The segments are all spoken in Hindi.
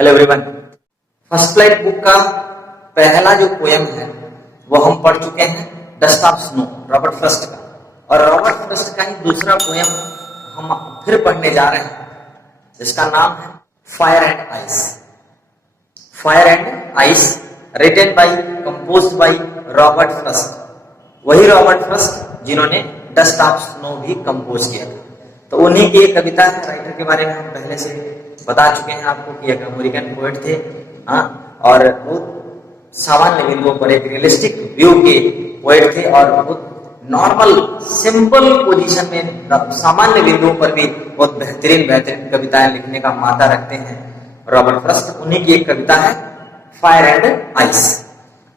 Hello everyone. First light book का पहला जो पोएम है वो हम पढ़ चुके हैं, dust of snow, Robert Frost का। और रॉबर्ट फ्रॉस्ट का ही दूसरा पोएम हम फिर पढ़ने जा रहे हैं, जिसका नाम है fire and ice. Fire and ice, written by, composed by Robert Frost. वही रॉबर्ट फ्रॉस्ट जिन्होंने डस्ट ऑफ स्नो भी कंपोज किया था। तो उन्हीं की एक कविता है। राइटर के बारे में हम पहले से बता चुके हैं आपको कि एक अमेरिकन पोएट थे, और बहुत सामान्य बिंदुओं पर एक रियलिस्टिक व्यू के पोएट थे, और बहुत नॉर्मल सिंपल पोजीशन में सामान्य बिंदुओं पर भी बहुत बेहतरीन कविताएं लिखने का मादा रखते हैं रॉबर्ट फ्रॉस्ट। उन्हीं की एक कविता है फायर एंड आइस।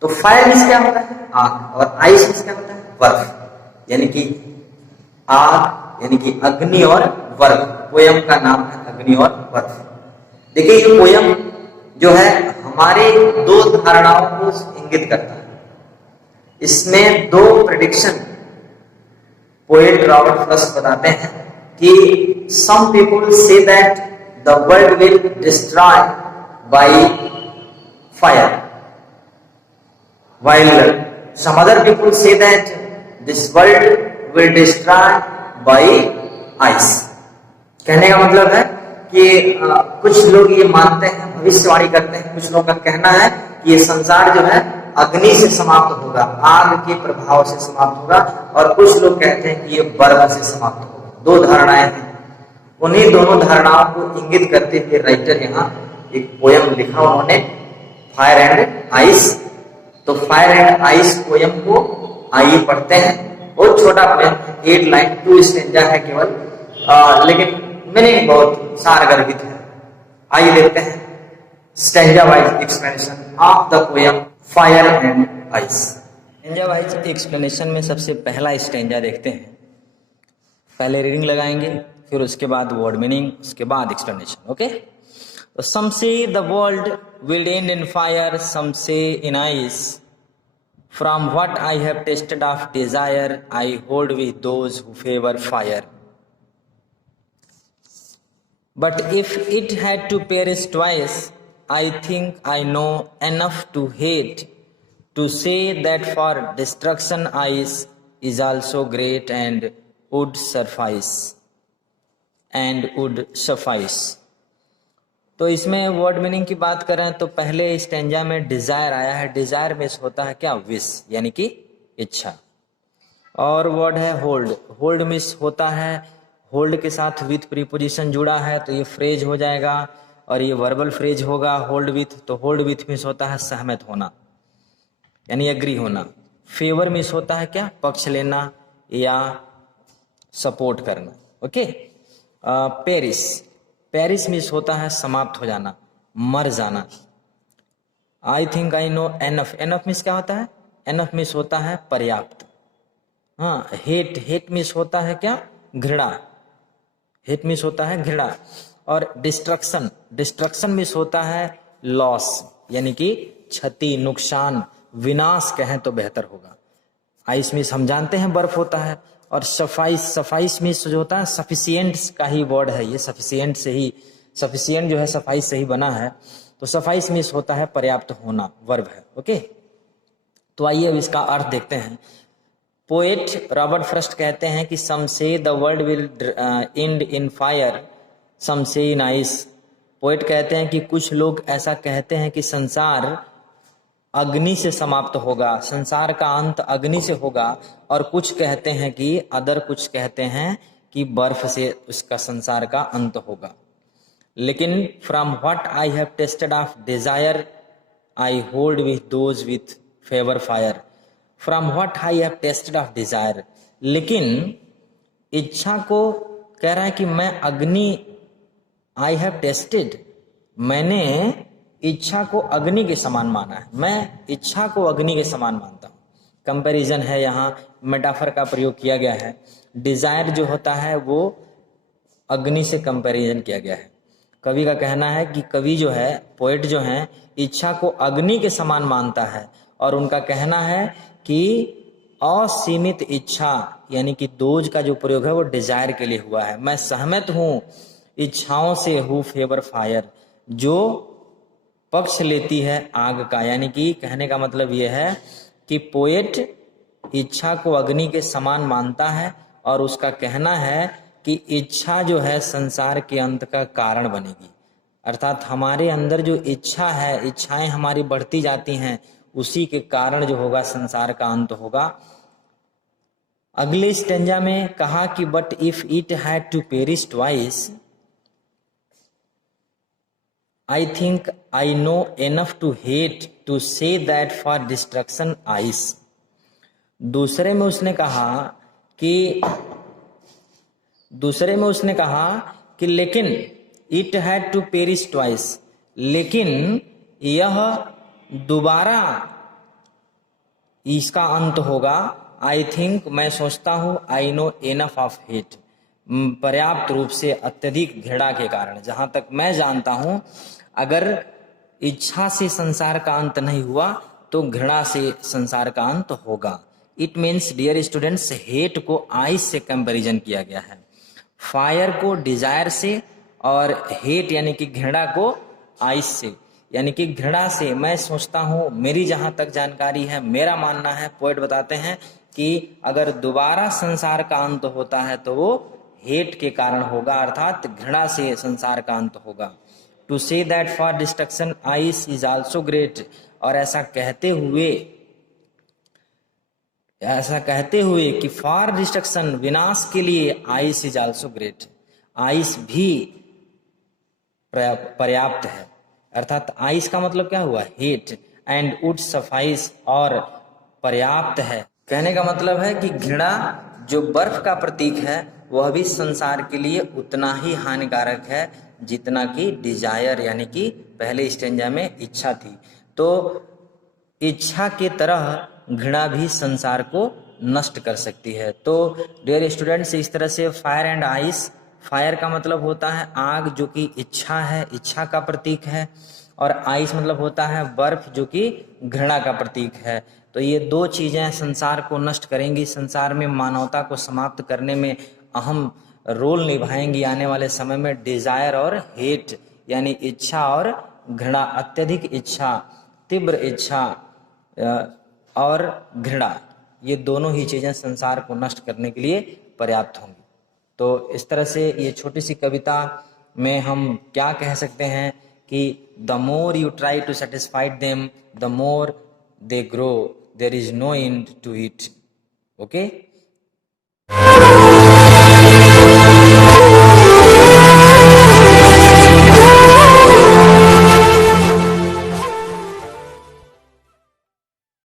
तो फायर मींस क्या होता है? आग, और आइस मींस क्या होता है? बर्फ, यानी कि आग, यानी कि अग्नि और बर्फ। पोयम का नाम है अग्नि और बर्फ। देखिए, ये पोयम जो है हमारे दो धारणाओं को इंगित करता है। इसमें दो प्रेडिक्शन पोएट रॉबर्ट फ्रॉस्ट बताते हैं कि some people say that the world will destroy by fire, while some other people say that this world will destroy by ice। कहने का मतलब है कि कुछ लोग ये मानते हैं, भविष्यवाणी करते हैं, कुछ लोगों का कहना है कि ये संसार जो है अग्नि से समाप्त होगा, आग के प्रभाव से समाप्त होगा, और कुछ लोग कहते हैं कि ये बर्फ से समाप्त होगा। दो धारणाएं हैं। उन्हीं दोनों धारणाओं को इंगित करते हुए राइटर यहाँ एक पोयम लिखा उन्होंने, फायर एंड आइस। तो फायर एंड आइस पोयम को आइए पढ़ते हैं। बहुत छोटा पोयम, 8 लाइन, 2 स्टेंजा है केवल, लेकिन मीनिंग बहुत सारगर्भित है। आइए देखते हैं stanza wise explanation of the poem fire and ice. Stanza wise explanation में सबसे पहला स्टेंजा देखते हैं। पहले रीडिंग लगाएंगे, फिर उसके बाद वर्ड मीनिंग, उसके बाद explanation. Okay? Some say the world will end in fire, some say in ice. From what I have tasted of desire, I hold with those who favor fire. But if it had to perish twice, I think I know enough to hate to say that for destruction ice is also great and would suffice. तो इसमें वर्ड मीनिंग की बात करें तो पहले स्टेंजा में डिजायर आया है। डिजायर में होता है क्या? विश, यानी कि इच्छा। और वर्ड है होल्ड। होल्ड मिस होता है, होल्ड के साथ विथ प्रीपोजिशन जुड़ा है तो ये फ्रेज हो जाएगा, और ये वर्बल फ्रेज होगा होल्ड विथ। तो होल्ड विथ मिस होता है सहमत होना, यानी एग्री होना। फेवर मिस होता है क्या? पक्ष लेना या सपोर्ट करना। ओके? पेरिस, पेरिस मिस होता है समाप्त हो जाना, मर जाना। I think I know enough, enough miss क्या होता है? एनफ मिस होता है पर्याप्त। हाँ, हेट, हेट मिस होता है क्या? घृणा, हेट मिस होता है घृणा। और डिस्ट्रक्शन, डिस्ट्रक्शन मिस होता है लॉस, यानी कि क्षति, नुकसान, विनाश कहें तो बेहतर होगा। आइस मिस हम जानते हैं बर्फ होता है। और सफाइस, सफाइस मिस जो होता है सफिशिएंट का ही वर्ड है ये, सफिशिएंट से ही, सफिशिएंट जो है सफाइस से ही बना है। तो सफाइस मिस होता है पर्याप्त होना, वर्ब है। ओके? तो आइए अब इसका अर्थ देखते हैं। पोएट रॉबर्ट फ्रॉस्ट कहते हैं कि some say the world will end in fire, some say in ice. Poet कहते हैं कि कुछ लोग ऐसा कहते हैं कि संसार अग्नि से समाप्त होगा, संसार का अंत अग्नि से होगा, और कुछ कहते हैं कि कुछ कहते हैं कि बर्फ से उसका संसार का अंत होगा। लेकिन from what I have tested of desire, I hold with those with favour fire. From what I have tested of desire, लेकिन इच्छा को कह रहा है कि मैं अग्नि, आई हैव टेस्टेड, मैंने इच्छा को अग्नि के समान माना है। मैं इच्छा को अग्नि के समान मानता हूं। कंपैरिजन है, यहाँ मेटाफर का प्रयोग किया गया है। डिजायर जो होता है वो अग्नि से कंपैरिजन किया गया है। कवि का कहना है कि कवि जो है, पोएट जो है, इच्छा को अग्नि के समान मानता है, और उनका कहना है कि असीमित इच्छा, यानी कि दोज का जो प्रयोग है वो डिजायर के लिए हुआ है। मैं सहमत हूं इच्छाओं से, हु फेवर फायर, जो पक्ष लेती है आग का, यानी कि कहने का मतलब यह है कि पोएट इच्छा को अग्नि के समान मानता है और उसका कहना है कि इच्छा जो है संसार के अंत का कारण बनेगी। अर्थात हमारे अंदर जो इच्छा है, इच्छाएं हमारी बढ़ती जाती हैं, उसी के कारण जो होगा संसार का अंत होगा। अगले स्टेंजा में कहा कि but if it had to perish twice, I think I know enough to hate to say that for destruction eyes। दूसरे में उसने कहा कि लेकिन it had to perish twice, लेकिन यह दोबारा इसका अंत होगा। I think, मैं सोचता हूं, I know enough of hate, पर्याप्त रूप से अत्यधिक घृणा के कारण। जहां तक मैं जानता हूं, अगर इच्छा से संसार का अंत नहीं हुआ तो घृणा से संसार का अंत होगा। It means dear students, hate को आइस से कंपैरिजन किया गया है, फायर को डिजायर से और हेट यानी कि घृणा को आइस से, यानी कि घृणा से मैं सोचता हूं, मेरी जहां तक जानकारी है, मेरा मानना है, पोएट बताते हैं कि अगर दोबारा संसार का अंत होता है तो वो हेट के कारण होगा, अर्थात घृणा से संसार का अंत होगा। To say that for destruction ice is also great, और ऐसा कहते हुए कि फॉर डिस्ट्रक्शन, विनाश के लिए, ice is also great, ice भी पर्याप्त है। अर्थात आइस का मतलब क्या हुआ, हेट, एंड वुड सफाइस, और पर्याप्त है। कहने का मतलब है कि घृणा जो बर्फ का प्रतीक है वह भी संसार के लिए उतना ही हानिकारक है जितना कि डिजायर, यानी कि पहले स्टेंजा में इच्छा थी। तो इच्छा के तरह घृणा भी संसार को नष्ट कर सकती है। तो डियर स्टूडेंट्स, इस तरह से फायर एंड आइस, फायर का मतलब होता है आग जो कि इच्छा है, इच्छा का प्रतीक है, और आइस मतलब होता है बर्फ जो कि घृणा का प्रतीक है। तो ये दो चीजें संसार को नष्ट करेंगी, संसार में मानवता को समाप्त करने में अहम रोल निभाएंगी आने वाले समय में। डिजायर और हेट यानी इच्छा और घृणा, अत्यधिक इच्छा, तीव्र इच्छा और घृणा, ये दोनों ही चीजें संसार को नष्ट करने के लिए पर्याप्त होंगी। तो इस तरह से ये छोटी सी कविता में हम क्या कह सकते हैं कि the more you try to satisfy them the more they grow, there is no end to it. Okay.